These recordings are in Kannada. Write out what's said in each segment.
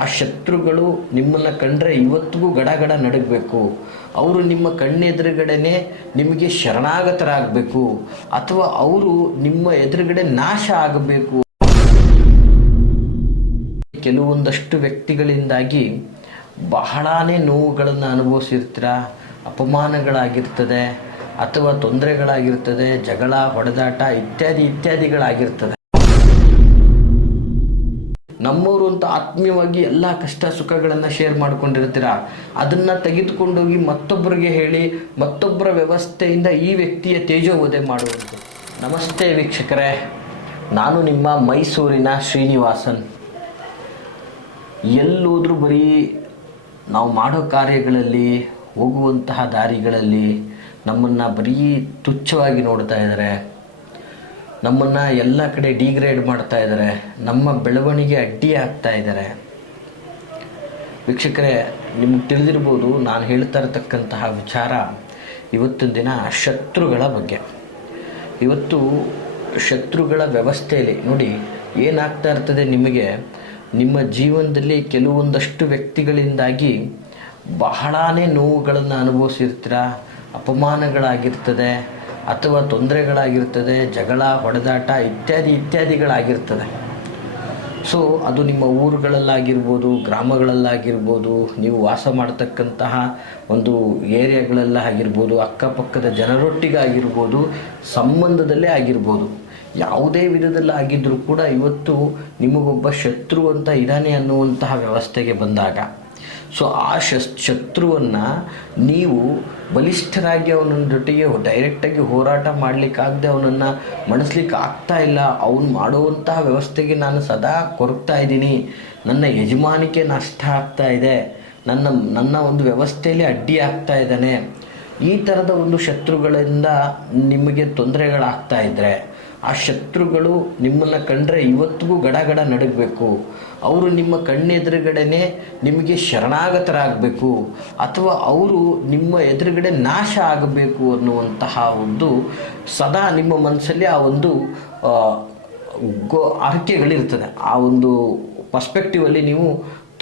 ಆ ಶತ್ರುಗಳು ನಿಮ್ಮನ್ನು ಕಂಡ್ರೆ ಇವತ್ತಿಗೂ ಗಡಗಡ ನಡಗಬೇಕು. ಅವರು ನಿಮ್ಮ ಕಣ್ಣೆದುರುಗಡೆನೆ ನಿಮಗೆ ಶರಣಾಗತರಾಗಬೇಕು ಅಥವಾ ಅವರು ನಿಮ್ಮ ಎದುರುಗಡೆ ನಾಶ ಆಗಬೇಕು. ಕೆಲವೊಂದಷ್ಟು ವ್ಯಕ್ತಿಗಳಿಂದಾಗಿ ಬಹಳಾನೇ ನೋವುಗಳನ್ನು ಅನುಭವಿಸಿರ್ತೀರ. ಅಪಮಾನಗಳಾಗಿರ್ತದೆ ಅಥವಾ ತೊಂದರೆಗಳಾಗಿರ್ತದೆ, ಜಗಳ ಹೊಡೆದಾಟ ಇತ್ಯಾದಿಗಳಾಗಿರ್ತದೆ. ನಮ್ಮವರು ಅಂತ ಆತ್ಮೀಯವಾಗಿ ಎಲ್ಲ ಕಷ್ಟ ಸುಖಗಳನ್ನು ಶೇರ್ ಮಾಡ್ಕೊಂಡಿರ್ತೀರ. ಅದನ್ನು ತೆಗೆದುಕೊಂಡೋಗಿ ಮತ್ತೊಬ್ಬರಿಗೆ ಹೇಳಿ ಮತ್ತೊಬ್ಬರ ವ್ಯವಸ್ಥೆಯಿಂದ ಈ ವ್ಯಕ್ತಿಯ ತೇಜೋವಧೆ ಮಾಡುವುದು. ನಮಸ್ತೆ ವೀಕ್ಷಕರೇ, ನಾನು ನಿಮ್ಮ ಮೈಸೂರಿನ ಶ್ರೀನಿವಾಸನ್. ಎಲ್ಲೋದ್ರೂ ಬರೀ ನಾವು ಮಾಡೋ ಕಾರ್ಯಗಳಲ್ಲಿ, ಹೋಗುವಂತಹ ದಾರಿಗಳಲ್ಲಿ ನಮ್ಮನ್ನು ಬರೀ ತುಚ್ಛವಾಗಿ ನೋಡ್ತಾ ಇದ್ದಾರೆ. ನಮ್ಮನ್ನು ಎಲ್ಲ ಕಡೆ ಡಿಗ್ರೇಡ್ ಮಾಡ್ತಾ ಇದ್ದಾರೆ. ನಮ್ಮ ಬೆಳವಣಿಗೆ ಅಡ್ಡಿ ಆಗ್ತಾ ಇದ್ದಾರೆ. ವೀಕ್ಷಕರೇ, ನಿಮ್ಗೆ ತಿಳಿದಿರ್ಬೋದು, ನಾನು ಹೇಳ್ತಾ ಇರತಕ್ಕಂತಹ ವಿಚಾರ ಇವತ್ತಿನ ದಿನ ಶತ್ರುಗಳ ಬಗ್ಗೆ. ಇವತ್ತು ಶತ್ರುಗಳ ವ್ಯವಸ್ಥೆಯಲ್ಲಿ ನೋಡಿ ಏನಾಗ್ತಾ ಇರ್ತದೆ. ನಿಮಗೆ ನಿಮ್ಮ ಜೀವನದಲ್ಲಿ ಕೆಲವೊಂದಷ್ಟು ವ್ಯಕ್ತಿಗಳಿಂದಾಗಿ ಬಹಳಾನೇ ನೋವುಗಳನ್ನು ಅನುಭವಿಸಿರ್ತೀರ. ಅಪಮಾನಗಳಾಗಿರ್ತದೆ ಅಥವಾ ತೊಂದರೆಗಳಾಗಿರ್ತದೆ, ಜಗಳ ಹೊಡೆದಾಟ ಇತ್ಯಾದಿಗಳಾಗಿರ್ತದೆ. ಸೊ ಅದು ನಿಮ್ಮ ಊರುಗಳಲ್ಲಾಗಿರ್ಬೋದು, ಗ್ರಾಮಗಳಲ್ಲಾಗಿರ್ಬೋದು, ನೀವು ವಾಸ ಮಾಡ್ತಕ್ಕಂತಹ ಒಂದು ಏರಿಯಾಗಳಲ್ಲಾಗಿರ್ಬೋದು, ಅಕ್ಕಪಕ್ಕದ ಜನರೊಟ್ಟಿಗಾಗಿರ್ಬೋದು, ಸಂಬಂಧದಲ್ಲೇ ಆಗಿರ್ಬೋದು, ಯಾವುದೇ ವಿಧದಲ್ಲಿ ಆಗಿದ್ದರೂ ಕೂಡ ಇವತ್ತು ನಿಮಗೊಬ್ಬ ಶತ್ರು ಅಂತ ಇದ್ದಾನೆ ಅನ್ನುವಂತಹ ವ್ಯವಸ್ಥೆಗೆ ಬಂದಾಗ, ಸೊ ಆ ಶತ್ರುವನ್ನು ನೀವು ಬಲಿಷ್ಠರಾಗಿ ಅವನ ಜೊತೆಗೆ ಡೈರೆಕ್ಟಾಗಿ ಹೋರಾಟ ಮಾಡಲಿಕ್ಕಾಗದೆ ಅವನನ್ನು ಮಣಿಸ್ಲಿಕ್ಕೆ ಆಗ್ತಾ ಇಲ್ಲ. ಅವನು ಮಾಡುವಂತಹ ವ್ಯವಸ್ಥೆಗೆ ನಾನು ಸದಾ ಕೊರಗ್ತಾ ಇದ್ದೀನಿ, ನನ್ನ ಯಜಮಾನಿಕೆ ನಷ್ಟ ಆಗ್ತಾ ಇದೆ, ನನ್ನ ಒಂದು ವ್ಯವಸ್ಥೆಯಲ್ಲಿ ಅಡ್ಡಿ ಆಗ್ತಾ ಇದ್ದಾನೆ, ಈ ಥರದ ಒಂದು ಶತ್ರುಗಳಿಂದ ನಿಮಗೆ ತೊಂದರೆಗಳಾಗ್ತಾ ಇದ್ದರೆ ಆ ಶತ್ರುಗಳು ನಿಮ್ಮನ್ನು ಕಂಡ್ರೆ ಇವತ್ತಿಗೂ ಗಡಗಡ ನಡಗಬೇಕು. ಅವರು ನಿಮ್ಮ ಕಣ್ಣೆದುರುಗಡೆನೆ ನಿಮಗೆ ಶರಣಾಗತರಾಗಬೇಕು ಅಥವಾ ಅವರು ನಿಮ್ಮ ಎದುರುಗಡೆ ನಾಶ ಆಗಬೇಕು ಅನ್ನುವಂತಹ ಒಂದು ಸದಾ ನಿಮ್ಮ ಮನಸ್ಸಲ್ಲಿ ಆ ಒಂದು ಆರೈಕೆಗಳಿರ್ತದೆ. ಆ ಒಂದು ಪರ್ಸ್ಪೆಕ್ಟಿವಲ್ಲಿ ನೀವು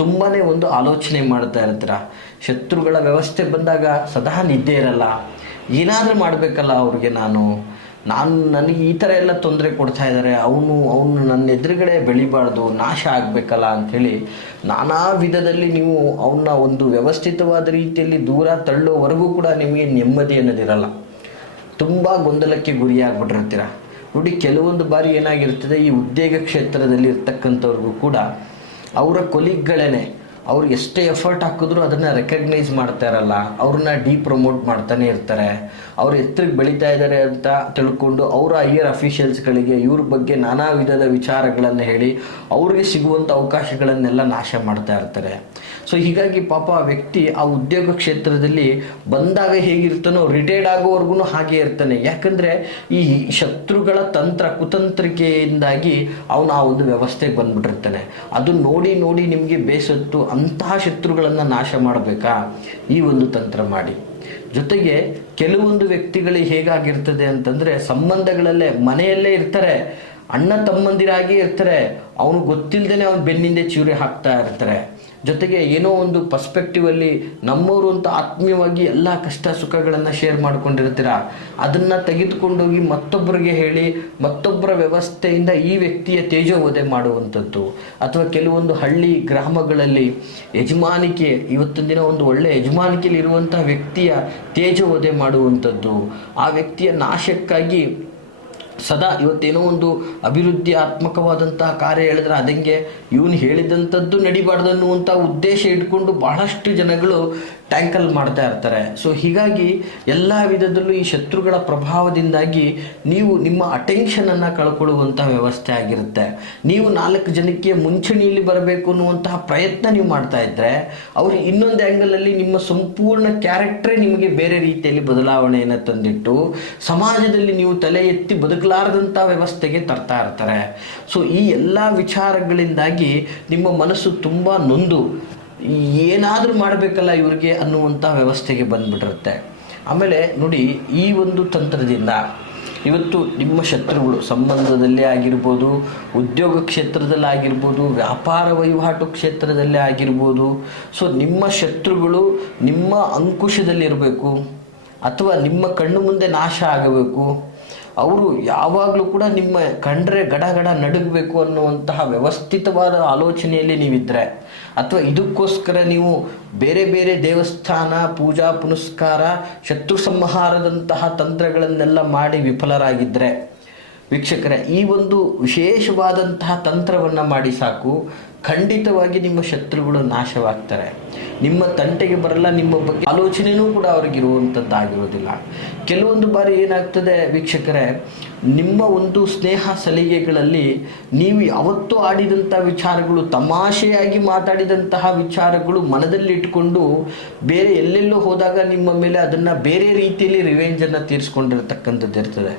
ತುಂಬಾ ಒಂದು ಆಲೋಚನೆ ಮಾಡ್ತಾ ಇರ್ತೀರ. ಶತ್ರುಗಳ ವ್ಯವಸ್ಥೆ ಬಂದಾಗ ಸದಾ ನಿದ್ದೆ ಇರಲ್ಲ. ಏನಾದರೂ ಮಾಡಬೇಕಲ್ಲ ಅವ್ರಿಗೆ, ನನಗೆ ಈ ಥರ ಎಲ್ಲ ತೊಂದರೆ ಕೊಡ್ತಾ ಇದ್ದಾರೆ, ಅವನು ನನ್ನ ಎದುರುಗಡೆ ಬೆಳಿಬಾರ್ದು, ನಾಶ ಆಗಬೇಕಲ್ಲ ಅಂಥೇಳಿ ನಾನಾ ವಿಧದಲ್ಲಿ ನೀವು ಅವನ್ನ ಒಂದು ವ್ಯವಸ್ಥಿತವಾದ ರೀತಿಯಲ್ಲಿ ದೂರ ತಳ್ಳೋವರೆಗೂ ಕೂಡ ನಿಮಗೆ ನೆಮ್ಮದಿ ಅನ್ನೋದಿರಲ್ಲ. ತುಂಬ ಗೊಂದಲಕ್ಕೆ ಗುರಿಯಾಗ್ಬಿಟ್ಟಿರ್ತೀರ. ನೋಡಿ, ಕೆಲವೊಂದು ಬಾರಿ ಏನಾಗಿರ್ತದೆ, ಈ ಉದ್ಯೋಗ ಕ್ಷೇತ್ರದಲ್ಲಿ ಇರ್ತಕ್ಕಂಥವ್ರಿಗೂ ಕೂಡ ಅವರ ಕೊಲೀಗ್ಗಳೇ ಅವ್ರು ಎಷ್ಟೇ ಎಫರ್ಟ್ ಹಾಕಿದ್ರು ಅದನ್ನು ರೆಕಗ್ನೈಸ್ ಮಾಡ್ತಾ ಇರಲ್ಲ. ಅವ್ರನ್ನ ಡಿಪ್ರಮೋಟ್ ಮಾಡ್ತಾನೆ ಇರ್ತಾರೆ. ಅವ್ರು ಎತ್ತರಕ್ಕೆ ಬೆಳೀತಾ ಇದ್ದಾರೆ ಅಂತ ತಿಳ್ಕೊಂಡು ಅವರ ಹೈಯರ್ ಅಫಿಷಿಯಲ್ಸ್ಗಳಿಗೆ ಇವ್ರ ಬಗ್ಗೆ ನಾನಾ ವಿಧದ ವಿಚಾರಗಳನ್ನು ಹೇಳಿ ಅವ್ರಿಗೆ ಸಿಗುವಂಥ ಅವಕಾಶಗಳನ್ನೆಲ್ಲ ನಾಶ ಮಾಡ್ತಾ ಇರ್ತಾರೆ. ಸೊ ಹೀಗಾಗಿ ಪಾಪ ಆ ವ್ಯಕ್ತಿ ಆ ಉದ್ಯೋಗ ಕ್ಷೇತ್ರದಲ್ಲಿ ಬಂದಾಗ ಹೇಗಿರ್ತಾನೋ ರಿಟೈರ್ಡ್ ಆಗೋವರೆಗೂ ಹಾಗೆ ಇರ್ತಾನೆ. ಯಾಕಂದರೆ ಈ ಶತ್ರುಗಳ ಕುತಂತ್ರಿಕೆಯಿಂದಾಗಿ ಅವನು ಆ ಒಂದು ವ್ಯವಸ್ಥೆಗೆ ಬಂದ್ಬಿಟ್ಟಿರ್ತಾನೆ. ಅದು ನೋಡಿ ನಿಮಗೆ ಬೇಸತ್ತು ಅಂತಹ ಶತ್ರುಗಳನ್ನು ನಾಶ ಮಾಡಬೇಕಾ, ಈ ಒಂದು ತಂತ್ರ ಮಾಡಿ. ಜೊತೆಗೆ ಕೆಲವೊಂದು ವ್ಯಕ್ತಿಗಳಿಗೆ ಹೇಗಾಗಿರ್ತದೆ ಅಂತಂದರೆ, ಸಂಬಂಧಗಳಲ್ಲೇ ಮನೆಯಲ್ಲೇ ಇರ್ತಾರೆ, ಅಣ್ಣ ತಮ್ಮಂದಿರಾಗಿ ಇರ್ತಾರೆ, ಅವನು ಗೊತ್ತಿಲ್ಲದೇ ಅವನು ಬೆನ್ನಿಂದೆ ಚೂರಿ ಹಾಕ್ತಾ ಇರ್ತಾರೆ. ಜೊತೆಗೆ ಏನೋ ಒಂದು ಪರ್ಸ್ಪೆಕ್ಟಿವಲ್ಲಿ ನಮ್ಮವರು ಅಂತ ಆತ್ಮೀಯವಾಗಿ ಎಲ್ಲ ಕಷ್ಟ ಸುಖಗಳನ್ನು ಶೇರ್ ಮಾಡ್ಕೊಂಡಿರ್ತೀರ. ಅದನ್ನು ತೆಗೆದುಕೊಂಡೋಗಿ ಮತ್ತೊಬ್ಬರಿಗೆ ಹೇಳಿ ಮತ್ತೊಬ್ಬರ ವ್ಯವಸ್ಥೆಯಿಂದ ಈ ವ್ಯಕ್ತಿಯ ತೇಜೋವಧೆ ಮಾಡುವಂಥದ್ದು. ಅಥವಾ ಕೆಲವೊಂದು ಹಳ್ಳಿ ಗ್ರಾಮಗಳಲ್ಲಿ ಯಜಮಾನಿಕೆ, ಇವತ್ತಿನ ದಿನ ಒಂದು ಒಳ್ಳೆ ಯಜಮಾನಿಕೆಯಲ್ಲಿ ಇರುವಂಥ ವ್ಯಕ್ತಿಯ ತೇಜೋವಧೆ ಮಾಡುವಂಥದ್ದು. ಆ ವ್ಯಕ್ತಿಯ ನಾಶಕ್ಕಾಗಿ ಸದಾ ಇವತ್ತೇನೋ ಒಂದು ಅಭಿವೃದ್ಧಿಯಾತ್ಮಕವಾದಂತಹ ಕಾರ್ಯ ಹೇಳಿದ್ರೆ ಅದಂಗೆ ಇವನು ಹೇಳಿದಂಥದ್ದು ನಡಿಬಾರ್ದು ಅನ್ನುವಂಥ ಉದ್ದೇಶ ಇಟ್ಕೊಂಡು ಬಹಳಷ್ಟು ಜನಗಳು ಟ್ಯಾಂಕಲ್ ಮಾಡ್ತಾ ಇರ್ತಾರೆ. ಸೊ ಹೀಗಾಗಿ ಎಲ್ಲ ವಿಧದಲ್ಲೂ ಈ ಶತ್ರುಗಳ ಪ್ರಭಾವದಿಂದಾಗಿ ನೀವು ನಿಮ್ಮ ಅಟೆನ್ಷನನ್ನು ಕಳ್ಕೊಳ್ಳುವಂಥ ವ್ಯವಸ್ಥೆ ಆಗಿರುತ್ತೆ. ನೀವು 4 ಜನಕ್ಕೆ ಮುಂಚೂಣಿಯಲ್ಲಿ ಬರಬೇಕು ಅನ್ನುವಂತಹ ಪ್ರಯತ್ನ ನೀವು ಮಾಡ್ತಾ ಇದ್ದರೆ ಅವರು ಇನ್ನೊಂದು ಆ್ಯಂಗಲಲ್ಲಿ ನಿಮ್ಮ ಸಂಪೂರ್ಣ ಕ್ಯಾರೆಕ್ಟ್ರೇ ನಿಮಗೆ ಬೇರೆ ರೀತಿಯಲ್ಲಿ ಬದಲಾವಣೆಯನ್ನು ತಂದಿಟ್ಟು ಸಮಾಜದಲ್ಲಿ ನೀವು ತಲೆ ಎತ್ತಿ ಬದುಕಲಾರದಂಥ ವ್ಯವಸ್ಥೆಗೆ ತರ್ತಾ ಇರ್ತಾರೆ. ಸೊ ಈ ಎಲ್ಲ ವಿಚಾರಗಳಿಂದಾಗಿ ನಿಮ್ಮ ಮನಸ್ಸು ತುಂಬ ನೊಂದು ಏನಾದರೂ ಮಾಡಬೇಕಲ್ಲ ಇವ್ರಿಗೆ ಅನ್ನುವಂಥ ವ್ಯವಸ್ಥೆಗೆ ಬಂದ್ಬಿಟ್ಟಿರುತ್ತೆ. ಆಮೇಲೆ ನೋಡಿ, ಈ ಒಂದು ತಂತ್ರದಿಂದ ಇವತ್ತು ನಿಮ್ಮ ಶತ್ರುಗಳು ಸಂಬಂಧದಲ್ಲೇ ಆಗಿರ್ಬೋದು, ಉದ್ಯೋಗ ಕ್ಷೇತ್ರದಲ್ಲಿ ಆಗಿರ್ಬೋದು, ವ್ಯಾಪಾರ ವಹಿವಾಟು ಕ್ಷೇತ್ರದಲ್ಲೇ ಆಗಿರ್ಬೋದು. ಸೊ ನಿಮ್ಮ ಶತ್ರುಗಳು ನಿಮ್ಮ ಅಂಕುಶದಲ್ಲಿರಬೇಕು ಅಥವಾ ನಿಮ್ಮ ಕಣ್ಣು ಮುಂದೆ ನಾಶ ಆಗಬೇಕು. ಅವರು ಯಾವಾಗಲೂ ಕೂಡ ನಿಮ್ಮ ಕಂಡ್ರೆ ಗಡ ಗಡ ನಡುಗಬೇಕು ಅನ್ನುವಂತಹ ವ್ಯವಸ್ಥಿತವಾದ ಆಲೋಚನೆಯಲ್ಲಿ ನೀವಿದ್ದರೆ, ಅಥವಾ ಇದಕ್ಕೋಸ್ಕರ ನೀವು ಬೇರೆ ಬೇರೆ ದೇವಸ್ಥಾನ ಪೂಜಾ ಪುನಸ್ಕಾರ ಶತ್ರು ಸಂಹಾರದಂತಹ ತಂತ್ರಗಳನ್ನೆಲ್ಲ ಮಾಡಿ ವಿಫಲರಾಗಿದ್ದರೆ, ವೀಕ್ಷಕರೇ ಈ ಒಂದು ವಿಶೇಷವಾದಂತಹ ತಂತ್ರವನ್ನು ಮಾಡಿ ಸಾಕು, ಖಂಡಿತವಾಗಿ ನಿಮ್ಮ ಶತ್ರುಗಳು ನಾಶವಾಗ್ತಾರೆ. ನಿಮ್ಮ ತಂಟೆಗೆ ಬರಲ್ಲ, ನಿಮ್ಮ ಬಗ್ಗೆ ಆಲೋಚನೆಯೂ ಕೂಡ ಅವ್ರಿಗಿರುವಂಥದ್ದಾಗಿರೋದಿಲ್ಲ. ಕೆಲವೊಂದು ಬಾರಿ ಏನಾಗ್ತದೆ ವೀಕ್ಷಕರೇ, ನಿಮ್ಮ ಒಂದು ಸ್ನೇಹ ಸಲಿಗೆಗಳಲ್ಲಿ ನೀವು ಯಾವತ್ತೂ ಆಡಿದಂಥ ವಿಚಾರಗಳು, ತಮಾಷೆಯಾಗಿ ಮಾತಾಡಿದಂತಹ ವಿಚಾರಗಳು ಮನದಲ್ಲಿಟ್ಕೊಂಡು ಬೇರೆ ಎಲ್ಲೆಲ್ಲೋ ಹೋದಾಗ ನಿಮ್ಮ ಮೇಲೆ ಅದನ್ನು ಬೇರೆ ರೀತಿಯಲ್ಲಿ ರಿವೆಂಜನ್ನು ತೀರಿಸ್ಕೊಂಡಿರ್ತಕ್ಕಂಥದ್ದು ಇರ್ತದೆ.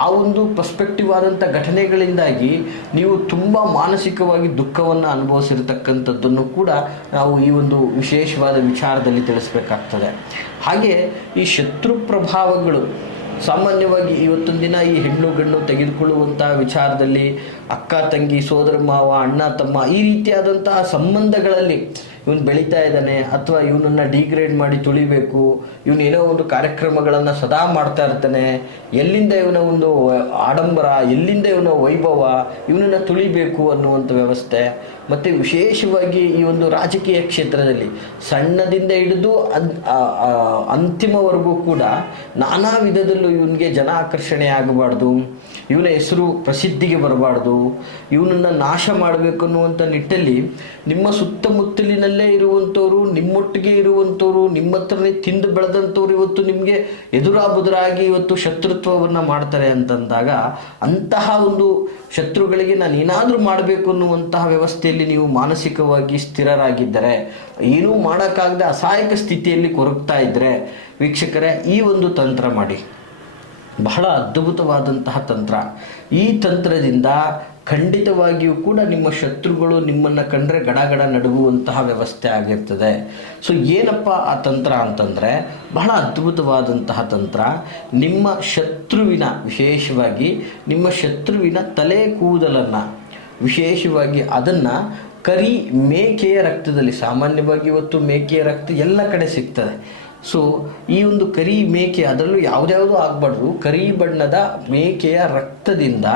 ಆ ಒಂದು ಪರ್ಸ್ಪೆಕ್ಟಿವ್ ಆದಂಥ ಘಟನೆಗಳಿಂದಾಗಿ ನೀವು ತುಂಬ ಮಾನಸಿಕವಾಗಿ ದುಃಖವನ್ನು ಅನುಭವಿಸಿರ್ತಕ್ಕಂಥದ್ದನ್ನು ಕೂಡ ನಾವು ಈ ಒಂದು ವಿಶೇಷವಾದ ವಿಚಾರದಲ್ಲಿ ತಿಳಿಸ್ಬೇಕಾಗ್ತದೆ. ಹಾಗೆ ಈ ಶತ್ರು ಪ್ರಭಾವಗಳು ಸಾಮಾನ್ಯವಾಗಿ ಇವತ್ತೊಂದು ದಿನ ಈ ಹೆಣ್ಣು ಗಂಡು ತೆಗೆದುಕೊಳ್ಳುವಂತಹ ವಿಚಾರದಲ್ಲಿ ಅಕ್ಕ ತಂಗಿ, ಸೋದರ ಮಾವ, ಅಣ್ಣ ತಮ್ಮ, ಈ ರೀತಿಯಾದಂತಹ ಸಂಬಂಧಗಳಲ್ಲಿ ಇವನು ಬೆಳೀತಾ ಇದ್ದಾನೆ ಅಥವಾ ಇವನನ್ನು ಡಿಗ್ರೇಡ್ ಮಾಡಿ ತುಳಿಬೇಕು, ಇವನು ಏನೋ ಒಂದು ಕಾರ್ಯಕ್ರಮಗಳನ್ನು ಸದಾ ಮಾಡ್ತಾ ಇರ್ತಾನೆ, ಎಲ್ಲಿಂದ ಇವನ ಒಂದು ಆಡಂಬರ, ಎಲ್ಲಿಂದ ಇವನ ವೈಭವ, ಇವನನ್ನು ತುಳಿಬೇಕು ಅನ್ನುವಂಥ ವ್ಯವಸ್ಥೆ. ಮತ್ತು ವಿಶೇಷವಾಗಿ ಈ ಒಂದು ರಾಜಕೀಯ ಕ್ಷೇತ್ರದಲ್ಲಿ ಸಣ್ಣದಿಂದ ಹಿಡಿದು ಅಂತಿಮವರೆಗೂ ಕೂಡ ನಾನಾ ವಿಧದಲ್ಲೂ ಇವನಿಗೆ ಜನ ಆಕರ್ಷಣೆ ಆಗಬಾರ್ದು, ಇವನ ಹೆಸರು ಪ್ರಸಿದ್ಧಿಗೆ ಬರಬಾರ್ದು, ಇವನನ್ನು ನಾಶ ಮಾಡಬೇಕು ಅನ್ನುವಂಥ ನಿಟ್ಟಲ್ಲಿ ನಿಮ್ಮ ಸುತ್ತಮುತ್ತಲಿನಲ್ಲೇ ಇರುವಂಥವ್ರು, ನಿಮ್ಮೊಟ್ಟಿಗೆ ಇರುವಂಥವ್ರು, ನಿಮ್ಮ ಹತ್ರನೇ ತಿಂದು ಬೆಳೆದಂಥವ್ರು ಇವತ್ತು ನಿಮಗೆ ಎದುರಾಬುದುರಾಗಿ ಇವತ್ತು ಶತ್ರುತ್ವವನ್ನು ಮಾಡ್ತಾರೆ ಅಂತಂದಾಗ, ಅಂತಹ ಒಂದು ಶತ್ರುಗಳಿಗೆ ನಾನು ಏನಾದರೂ ಮಾಡಬೇಕು ಅನ್ನುವಂತಹ ವ್ಯವಸ್ಥೆಯಲ್ಲಿ ನೀವು ಮಾನಸಿಕವಾಗಿ ಸ್ಥಿರರಾಗಿದ್ದರೆ, ಏನೂ ಮಾಡೋಕ್ಕಾಗದೆ ಅಸಹಾಯಕ ಸ್ಥಿತಿಯಲ್ಲಿ ಕೊರಗ್ತಾ ಇದ್ದರೆ, ವೀಕ್ಷಕರೇ ಈ ಒಂದು ತಂತ್ರ ಮಾಡಿ. ಬಹಳ ಅದ್ಭುತವಾದಂತಹ ತಂತ್ರ. ಈ ತಂತ್ರದಿಂದ ಖಂಡಿತವಾಗಿಯೂ ಕೂಡ ನಿಮ್ಮ ಶತ್ರುಗಳು ನಿಮ್ಮನ್ನು ಕಂಡ್ರೆ ಗಡಗಡ ನಡುಗುವಂತಹ ವ್ಯವಸ್ಥೆ ಆಗಿರ್ತದೆ. ಸೊ ಏನಪ್ಪ ಆ ತಂತ್ರ ಅಂತಂದರೆ, ಬಹಳ ಅದ್ಭುತವಾದಂತಹ ತಂತ್ರ. ನಿಮ್ಮ ಶತ್ರುವಿನ, ವಿಶೇಷವಾಗಿ ನಿಮ್ಮ ಶತ್ರುವಿನ ತಲೆ ಕೂದಲನ್ನು, ವಿಶೇಷವಾಗಿ ಅದನ್ನು ಕರಿ ಮೇಕೆಯ ರಕ್ತದಲ್ಲಿ, ಸಾಮಾನ್ಯವಾಗಿ ಇವತ್ತು ಮೇಕೆಯ ರಕ್ತ ಎಲ್ಲ ಕಡೆ ಸಿಗ್ತದೆ. ಸೊ ಈ ಒಂದು ಕರಿ ಮೇಕೆ, ಅದರಲ್ಲೂ ಯಾವುದ್ಯಾವುದೂ ಆಗಬಾರ್ದು, ಕರಿ ಬಣ್ಣದ ಮೇಕೆಯ ರಕ್ತದಿಂದ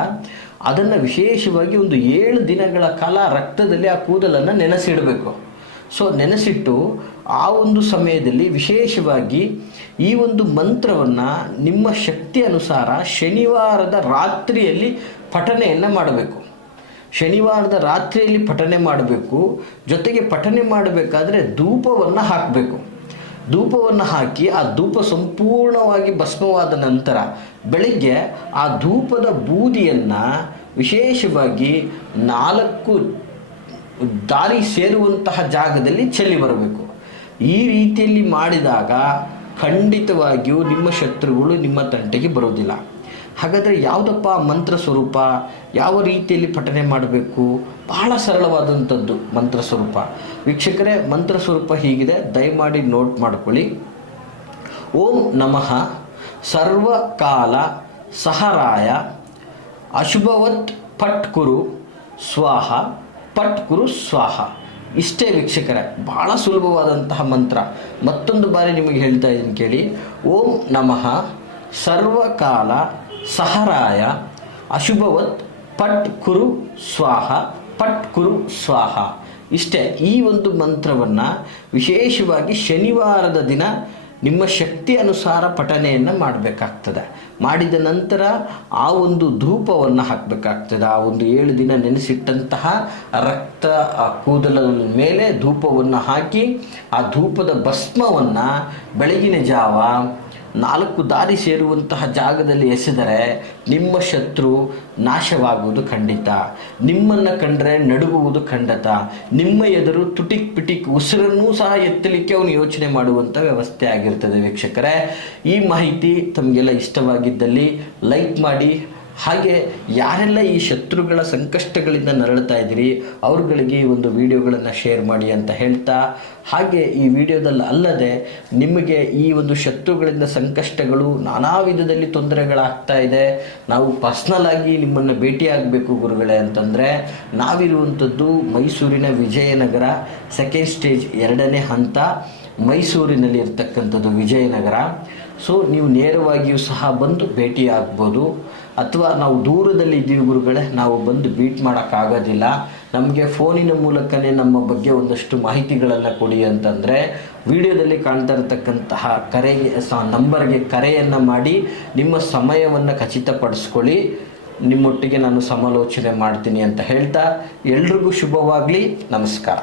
ಅದನ್ನು ವಿಶೇಷವಾಗಿ ಒಂದು 7 ದಿನಗಳ ಕಾಲ ರಕ್ತದಲ್ಲಿ ಆ ಕೂದಲನ್ನು ನೆನೆಸಿಡಬೇಕು. ಸೊ ನೆನೆಸಿಟ್ಟು ಆ ಒಂದು ಸಮಯದಲ್ಲಿ ವಿಶೇಷವಾಗಿ ಈ ಒಂದು ಮಂತ್ರವನ್ನು ನಿಮ್ಮ ಶಕ್ತಿ ಅನುಸಾರ ಶನಿವಾರದ ರಾತ್ರಿಯಲ್ಲಿ ಪಠಣೆಯನ್ನು ಮಾಡಬೇಕು. ಶನಿವಾರದ ರಾತ್ರಿಯಲ್ಲಿ ಪಠಣೆ ಮಾಡಬೇಕು. ಜೊತೆಗೆ ಪಠಣೆ ಮಾಡಬೇಕಾದ್ರೆ ಧೂಪವನ್ನು ಹಾಕಬೇಕು. ಧೂಪವನ್ನು ಹಾಕಿ ಆ ಧೂಪ ಸಂಪೂರ್ಣವಾಗಿ ಭಸ್ಮವಾದ ನಂತರ ಬೆಳಿಗ್ಗೆ ಆ ಧೂಪದ ಬೂದಿಯನ್ನು ವಿಶೇಷವಾಗಿ 4 ದಾರಿ ಸೇರುವಂತಹ ಜಾಗದಲ್ಲಿ ಚೆಲ್ಲಿ ಬರಬೇಕು. ಈ ರೀತಿಯಲ್ಲಿ ಮಾಡಿದಾಗ ಖಂಡಿತವಾಗಿಯೂ ನಿಮ್ಮ ಶತ್ರುಗಳು ನಿಮ್ಮ ತಂಟೆಗೆ ಬರೋದಿಲ್ಲ. ಹಾಗಾದರೆ ಯಾವುದಪ್ಪ ಮಂತ್ರ ಸ್ವರೂಪ, ಯಾವ ರೀತಿಯಲ್ಲಿ ಪಠನೆ ಮಾಡಬೇಕು? ಬಹಳ ಸರಳವಾದಂಥದ್ದು ಮಂತ್ರ ಸ್ವರೂಪ. ವೀಕ್ಷಕರೇ, ಮಂತ್ರ ಸ್ವರೂಪ ಹೀಗಿದೆ, ದಯಮಾಡಿ ನೋಟ್ ಮಾಡ್ಕೊಳ್ಳಿ. ಓಂ ನಮಃ ಸರ್ವಕಾಲ ಸಹರಾಯ ಅಶುಭವತ್ ಪಟ್ ಕುರು ಸ್ವಾಹ, ಪಟ್ ಕುರು ಸ್ವಾಹ. ಇಷ್ಟೇ ವೀಕ್ಷಕರೇ, ಬಹಳ ಸುಲಭವಾದಂತಹ ಮಂತ್ರ. ಮತ್ತೊಂದು ಬಾರಿ ನಿಮಗೆ ಹೇಳ್ತಾ ಇದ್ದೀನಿ ಕೇಳಿ. ಓಂ ನಮಃ ಸರ್ವಕಾಲ ಸಹರಾಯ ಅಶುಭವತ್ ಪಟ್ ಕುರು ಸ್ವಾಹ, ಪಟ್ ಕುರು ಸ್ವಾಹ. ಇಷ್ಟೇ. ಈ ಒಂದು ಮಂತ್ರವನ್ನು ವಿಶೇಷವಾಗಿ ಶನಿವಾರದ ದಿನ ನಿಮ್ಮ ಶಕ್ತಿ ಅನುಸಾರ ಪಠನೆಯನ್ನು ಮಾಡಬೇಕಾಗ್ತದೆ. ಮಾಡಿದ ನಂತರ ಆ ಒಂದು ಧೂಪವನ್ನು ಹಾಕಬೇಕಾಗ್ತದೆ. ಆ ಒಂದು 7 ದಿನ ನೆನೆಸಿಟ್ಟಂತಹ ರಕ್ತ ಕೂದಲ ಮೇಲೆ ಧೂಪವನ್ನು ಹಾಕಿ ಆ ಧೂಪದ ಭಸ್ಮವನ್ನು ಬೆಳಗಿನ ಜಾವ 4 ದಾರಿ ಸೇರುವಂತಹ ಜಾಗದಲ್ಲಿ ಎಸೆದರೆ ನಿಮ್ಮ ಶತ್ರು ನಾಶವಾಗುವುದು ಖಂಡಿತ. ನಿಮ್ಮನ್ನು ಕಂಡ್ರೆ ನಡುಗುವುದು ಖಂಡಿತ. ನಿಮ್ಮ ಎದುರು ತುಟಿಕ್ ಪಿಟಿಕ್ ಉಸಿರನ್ನೂ ಸಹ ಎತ್ತಲಿಕ್ಕೆ ಅವನು ಯೋಚನೆ ಮಾಡುವಂಥ ವ್ಯವಸ್ಥೆ ಆಗಿರ್ತದೆ. ವೀಕ್ಷಕರೇ, ಈ ಮಾಹಿತಿ ತಮಗೆಲ್ಲ ಇಷ್ಟವಾಗಿದ್ದಲ್ಲಿ ಲೈಕ್ ಮಾಡಿ, ಹಾಗೆ ಯಾರೆಲ್ಲ ಈ ಶತ್ರುಗಳ ಸಂಕಷ್ಟಗಳಿಂದ ನರಳ್ತಾ ಇದ್ದೀರಿ ಅವ್ರುಗಳಿಗೆ ಈ ಒಂದು ವಿಡಿಯೋಗಳನ್ನು ಶೇರ್ ಮಾಡಿ ಅಂತ ಹೇಳ್ತಾ, ಹಾಗೆ ಈ ವಿಡಿಯೋದಲ್ಲಿ ಅಲ್ಲದೆ ನಿಮಗೆ ಈ ಒಂದು ಶತ್ರುಗಳಿಂದ ಸಂಕಷ್ಟಗಳು ನಾನಾ ವಿಧದಲ್ಲಿ ತೊಂದರೆಗಳಾಗ್ತಾ ಇದೆ, ನಾವು ಪರ್ಸ್ನಲ್ ಆಗಿ ನಿಮ್ಮನ್ನು ಭೇಟಿಯಾಗಬೇಕು ಗುರುಗಳೇ ಅಂತಂದರೆ ನಾವಿರುವಂಥದ್ದು ಮೈಸೂರಿನ ವಿಜಯನಗರ ಸೆಕೆಂಡ್ ಸ್ಟೇಜ್ 2ನೇ ಹಂತ, ಮೈಸೂರಿನಲ್ಲಿ ಇರ್ತಕ್ಕಂಥದ್ದು ವಿಜಯನಗರ. ಸೊ ನೀವು ನೇರವಾಗಿಯೂ ಸಹ ಬಂದು ಭೇಟಿ ಆಗ್ಬೋದು, ಅಥವಾ ನಾವು ದೂರದಲ್ಲಿ ಇದ್ದೀವಿ ಗುರುಗಳೇ, ನಾವು ಬಂದು ಮೀಟ್ ಮಾಡೋಕ್ಕಾಗೋದಿಲ್ಲ, ನಮಗೆ ಫೋನಿನ ಮೂಲಕನೇ ನಮ್ಮ ಬಗ್ಗೆ ಒಂದಷ್ಟು ಮಾಹಿತಿಗಳನ್ನು ಕೊಡಿ ಅಂತಂದರೆ ವಿಡಿಯೋದಲ್ಲಿ ಕಾಣ್ತಾ ಇರತಕ್ಕಂತಹ ನಂಬರ್ಗೆ ಕರೆಯನ್ನು ಮಾಡಿ ನಿಮ್ಮ ಸಮಯವನ್ನು ಖಚಿತಪಡಿಸ್ಕೊಳ್ಳಿ. ನಿಮ್ಮೊಟ್ಟಿಗೆ ನಾನು ಸಮಾಲೋಚನೆ ಮಾಡ್ತೀನಿ ಅಂತ ಹೇಳ್ತಾ ಎಲ್ರಿಗೂ ಶುಭವಾಗಲಿ. ನಮಸ್ಕಾರ.